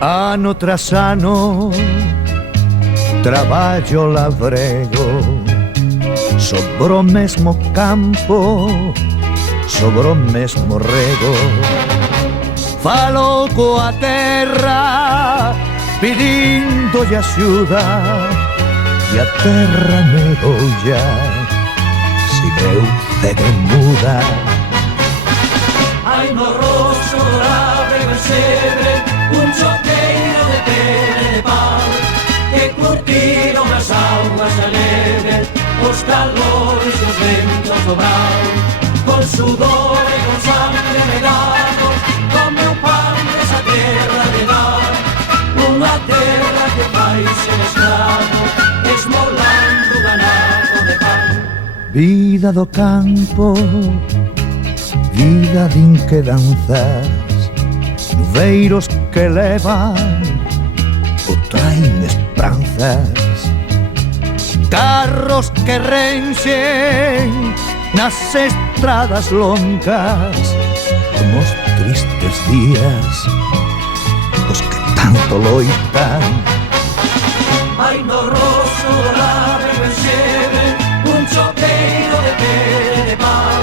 Ano tras ano traballo labrego sobre o mesmo campo, sobre o mesmo rego. Falo coa terra pedindo-lle axuda e a terra me olla, sigue cega e muda. Hai no roxo dorado persebre un choqueiro de pele de pau que curtiron as augas alegres, os calores e os ventos do brau. Con sudor e con sangre regado, con meu pan desa terra de dar, unha terra que fai ser escravo, esmolando ganado de pan. Vida do campo, vida din que danzas, nubeiros que levan ou traen esperanzas, carros que renxen nas estradas longas, como os tristes días os que tanto loitan. Hai no roxo dorado e persebre un choqueiro de pele de pau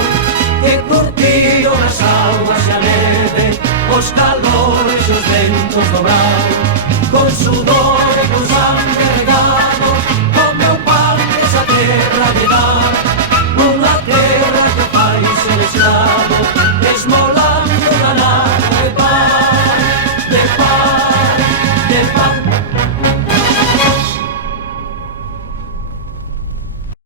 que curtiron as augas e a neve, os calores e os ventos do brau. Con sudor e con sangre